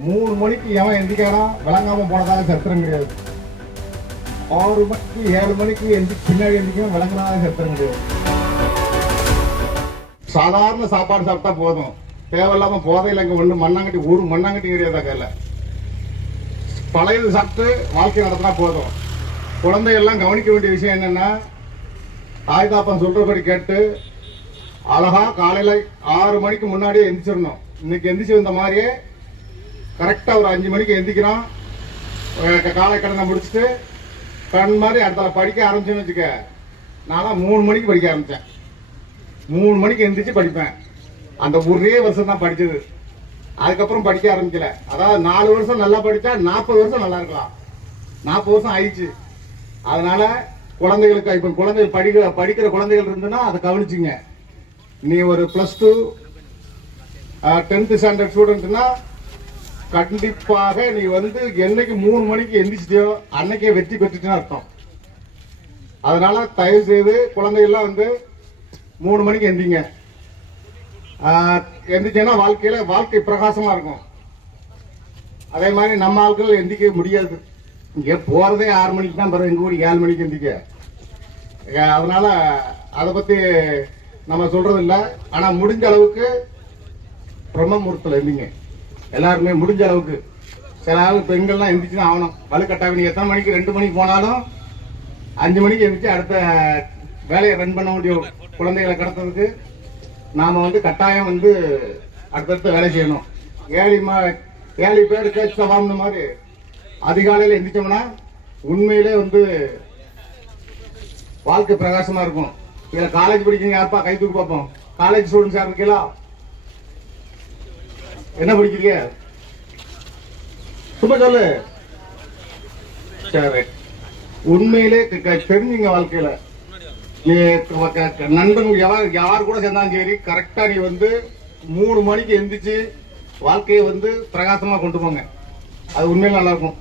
3 மணிக்கு எவன் எந்திரிக்கிறான் விளங்காம போனதாக சரித்திரம் கிடையாது. 6 மணிக்கு 7 மணிக்கு பின்னாடி எந்திரிக்கும் விளங்கினாத சரித்திரம் கிடையாது. சாதாரண சாப்பாடு சாப்பிட்டா போதும், தேவையில்லாம போதையில் இங்க ஒண்ணு மண்ணாங்கட்டி ஒரு மண்ணாங்கட்டி கிடையாது. கையில பழையது சாப்பிட்டு வாழ்க்கை நடத்தினா போதும். குழந்தைகள்லாம் கவனிக்க வேண்டிய விஷயம் என்னன்னா, தாய் தாப்பன் சொல்றபடி கேட்டு அழகா காலையில 6 மணிக்கு முன்னாடியே எந்திரிச்சிடணும். இன்னைக்கு எந்திரிச்சு வந்த மாதிரியே கரெக்டா ஒரு 5 மணிக்கு எந்திரிக்கிறோம். காலை கடனை முடிச்சுட்டு கண் மாதிரி அடுத்த படிக்க ஆரம்பிச்சேன்னு வச்சுக்க. நான்லாம் 3 மணிக்கு படிக்க ஆரம்பிச்சேன். 3 மணிக்கு எந்திரிச்சு படிப்பேன். அந்த ஒரே வருஷம் தான் படிச்சது, அதுக்கப்புறம் படிக்க ஆரம்பிக்கல. அதாவது 4 வருஷம் நல்லா படிச்சா 40 வருஷம் நல்லா இருக்கலாம். 40 வருஷம் ஆயிடுச்சு. அதனால குழந்தைகளுக்கு இப்ப குழந்தைகள் படிக்கிற குழந்தைகள் இருந்துன்னா அதை கவனிச்சுங்க. நீ ஒரு +2 10th ஸ்டாண்டர்ட் ஸ்டூடெண்ட்னா கண்டிப்பாக நீ என்னைக்கு 3 மணிக்கு எந்திரிச்சிட்டியோ அன்னைக்கே வெற்றி பெற்றுட்டுன்னு அர்த்தம். அதனால தயவு செய்து குழந்தைகள்லாம் 3 மணிக்கு எந்திங்க. எந்திரிச்சேன்னா வாழ்க்கை பிரகாசமா இருக்கும். அதே மாதிரி நம்ம ஆட்கள் எந்திக்க முடியாது. இங்க போறதே 6 மணிக்கு தான், பிறகு எங்க ஊர் 7 மணிக்கு எந்திக்க. அதனால அதை பத்தி நம்ம சொல்றது இல்லை. ஆனா முடிஞ்ச அளவுக்கு பிரம்ம முகூர்த்தத்தில் எந்திங்க எல்லாருமே. முடிஞ்ச அளவுக்கு சில பெண்கள்லாம் எந்திரிச்சுதான் ஆகணும். வலுக்கட்டாக நீ எத்தனை மணிக்கு 2 மணிக்கு போனாலும் 5 மணிக்கு எந்திரிச்சு அடுத்த வேலையை ரன் பண்ண வேண்டிய குழந்தைகளை கடத்துறதுக்கு நாம கட்டாயம் அடுத்தடுத்த வேலை செய்யணும். 7 பேர் கேட்க வாங்கின மாதிரி அதிகாலையில் எந்திரிச்சோம்னா உண்மையிலே வாழ்க்கை பிரகாசமா இருக்கும். இதுல காலேஜ் படிக்கிறீங்க யாருப்பா கை தூக்கி பார்ப்போம். காலேஜ் ஸ்டூடெண்ட்ஸ் யார் இருக்கீங்களா? என்ன படிக்கிறீங்க? சும்மா சொல்லு. சரி, உண்மையிலே தெரிஞ்சுங்க. வாழ்க்கையில நீ நண்பர்கள் யார் கூட சேர்ந்தாலும் சரி, கரெக்டா நீ 3 மணிக்கு எந்திரிச்சு வாழ்க்கையை பிரகாசமா கொண்டு போங்க. அது உண்மையில நல்லா இருக்கும்.